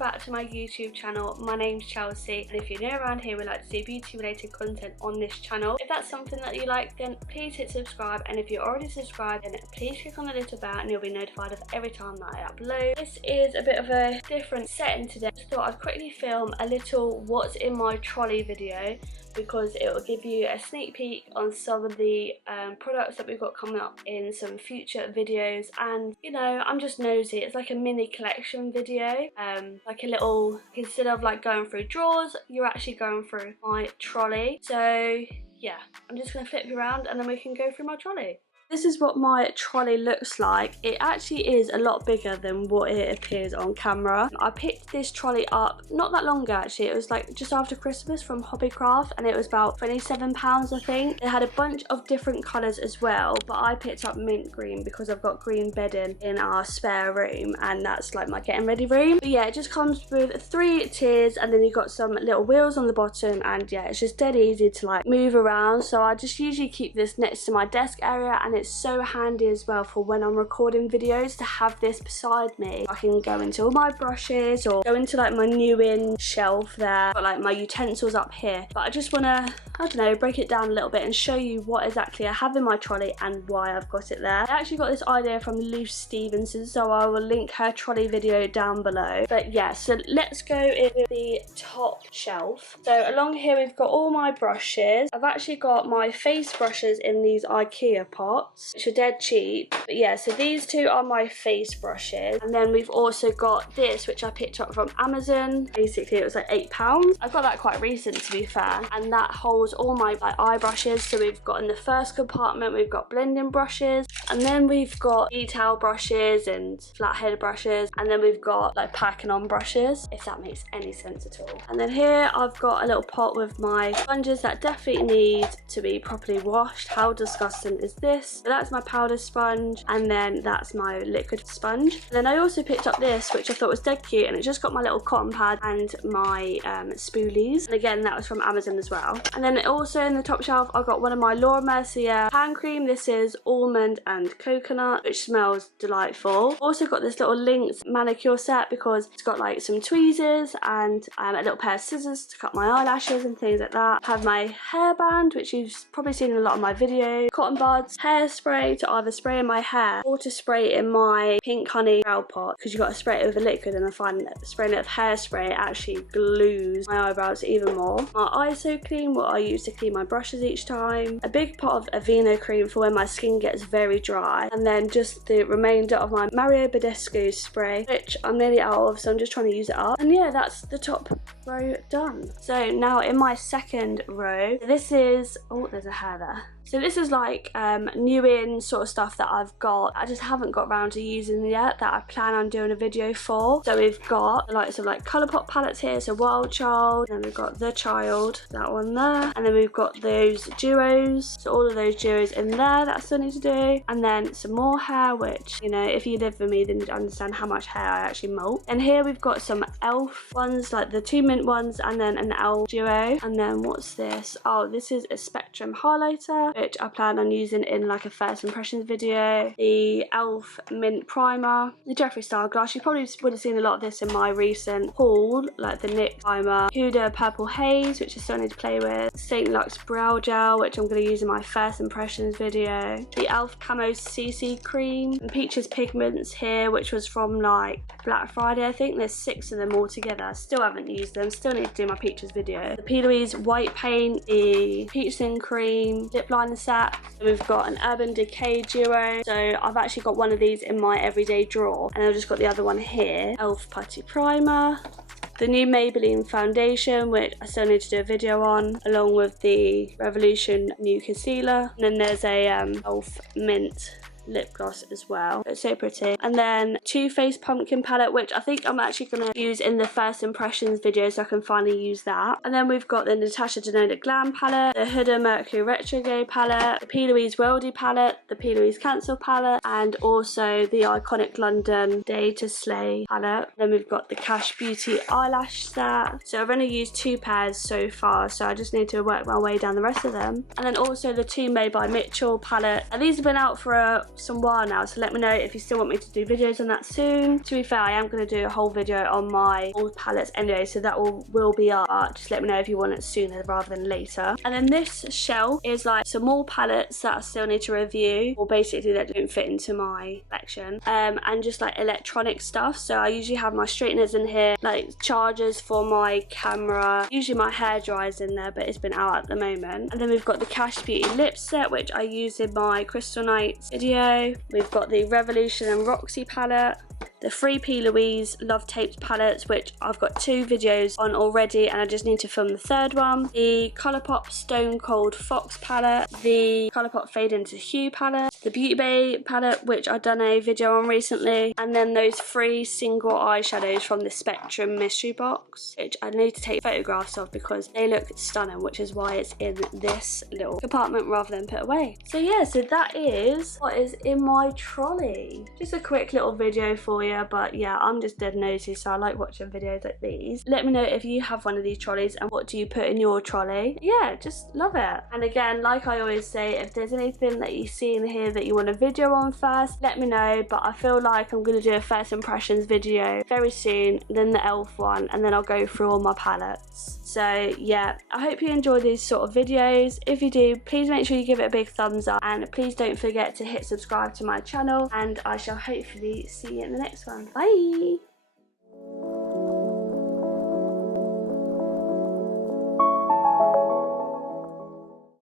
back to my YouTube channel. My name's Chelsea, and if you're new around here, we like to see beauty related content on this channel. If that's something that you like, then please hit subscribe, and if you're already subscribed, then please click on the little bell and you'll be notified of every time that I upload. This is a bit of a different setting today. I just thought I'd quickly film a little what's in my trolley video, because it will give you a sneak peek on some of the products that we've got coming up in some future videos. And you know, I'm just nosy. It's like a mini collection video, like a little, instead of like going through drawers, you're actually going through my trolley. So yeah, I'm just gonna flip you around and then we can go through my trolley. This is what my trolley looks like. It actually is a lot bigger than what it appears on camera. I picked this trolley up not that long ago actually. It was like just after Christmas from Hobbycraft, and it was about £27 I think. It had a bunch of different colours as well, but I picked up mint green because I've got green bedding in our spare room, and that's like my getting ready room. But yeah, it just comes with 3 tiers, and then you've got some little wheels on the bottom, and yeah, it's just dead easy to like move around. So I just usually keep this next to my desk area, and it's so handy as well for when I'm recording videos to have this beside me. I can go into all my brushes or go into like my new in shelf there, got like my utensils up here. But I just want to, I don't know, break it down a little bit and show you what exactly I have in my trolley and why I've got it there. I actually got this idea from Luce Stevenson, so I will link her trolley video down below. But yeah, so let's go in the top shelf. So along here we've got all my brushes. I've actually got my face brushes in these IKEA pots, which are dead cheap. But yeah, so these two are my face brushes, and then we've also got this, which I picked up from Amazon. Basically it was like £8. I got that quite recent to be fair, and that holds all my like eye brushes. So we've got in the first compartment we've got blending brushes, and then we've got detail brushes and flathead brushes, and then we've got like packing on brushes, if that makes any sense at all. And then here I've got a little pot with my sponges that definitely need to be properly washed. How disgusting is this? So that's my powder sponge, and then that's my liquid sponge. And then I also picked up this, which I thought was dead cute, and it just got my little cotton pad and my spoolies, and again that was from Amazon as well. And then also in the top shelf I got one of my Laura Mercier hand cream. This is almond and coconut, which smells delightful. Also got this little Lynx manicure set because it's got like some tweezers and a little pair of scissors to cut my eyelashes and things like that. I have my hairband, which you've probably seen in a lot of my videos, cotton buds, hairspray to either spray in my hair or to spray in my pink honey brow pot, because you got to spray it with a liquid, and I find that spraying it with hairspray actually glues my eyebrows even more. My ISO cream, what I use to clean my brushes each time, a big pot of Aveeno cream for when my skin gets very dry, and then just the remainder of my Mario Badescu spray, which I'm nearly out of, so I'm just trying to use it up. And yeah, that's the top row done. So now in my second row, this is, oh, there's a hair there. So this is like new in sort of stuff that I've got. I just haven't got around to using yet, that I plan on doing a video for. So we've got the likes of like Colourpop palettes here, so Wild Child, and then we've got The Child, that one there, and then we've got those duos, so all of those duos in there that I still need to do, and then some more hair, which, you know, if you live with me then you'd understand how much hair I actually molt. And here we've got some elf ones, like the 2 mint ones, and then an elf duo. And then what's this? Oh, this is a Spectrum highlighter, which I plan on using in like a first impressions video. The elf mint primer, the Jeffree Star glass, you probably would have seen a lot of this in my recent haul, like the NYX primer, Huda purple haze, which I still need to play with, St. Luxe brow gel, which I'm going to use in my first impressions video, the elf camo CC cream, and Peaches pigments here, which was from like Black Friday I think. There's 6 of them all together. Still haven't used them, still need to do my Peaches video. The P. Louise white paint, the Peach Thin cream, lip liner set. We've got an Urban Decay duo, so I've actually got one of these in my everyday drawer, and I've just got the other one here. Elf putty primer, the new Maybelline foundation, which I still need to do a video on, along with the Revolution new concealer, and then there's a elf mint lip gloss as well. It's so pretty. And then Too Faced pumpkin palette, which I think I'm actually going to use in the first impressions video, so I can finally use that. And then we've got the Natasha Denona Glam palette, the Huda Mercury Retrograde palette, the P. Louise Worldy palette, the P. Louise Cancel palette, and also the iconic London Day to Slay palette. Then we've got the Cash Beauty eyelash set. So I've only used 2 pairs so far, so I just need to work my way down the rest of them. And then also the 2 Made by Mitchell palette. And these have been out for a some while now, so let me know if you still want me to do videos on that soon. To be fair, I am going to do a whole video on my old palettes anyway, so that will be up. Just let me know if you want it sooner rather than later. And then this shelf is like some more palettes that I still need to review, or basically that don't fit into my collection, and just like electronic stuff. So I usually have my straighteners in here, like chargers for my camera, usually my hair dryer's in there, but it's been out at the moment. And then we've got the Cash Beauty lip set, which I use in my Crystal Nights video. We've got the Revolution and Roxy palette, the 3P Louise Love Taped palettes, which I've got 2 videos on already and I just need to film the 3rd one. The Colourpop Stone Cold Fox palette, the Colourpop Fade Into Hue palette, the Beauty Bay palette, which I've done a video on recently, and then those 3 single eyeshadows from the Spectrum mystery box, which I need to take photographs of because they look stunning, which is why it's in this little compartment rather than put away. So yeah, so that is what is in my trolley. Just a quick little video for you, but yeah, I'm just dead nosy, so I like watching videos like these. Let me know if you have one of these trolleys and what do you put in your trolley. Yeah, just love it. And again, like I always say, if there's anything that you see in here that you want a video on first, let me know. But I feel like I'm going to do a first impressions video very soon, then the e.l.f. one, and then I'll go through all my palettes. So yeah, I hope you enjoy these sort of videos. If you do, please make sure you give it a big thumbs up, and please don't forget to hit subscribe to my channel, and I shall hopefully see you in the next one. Bye!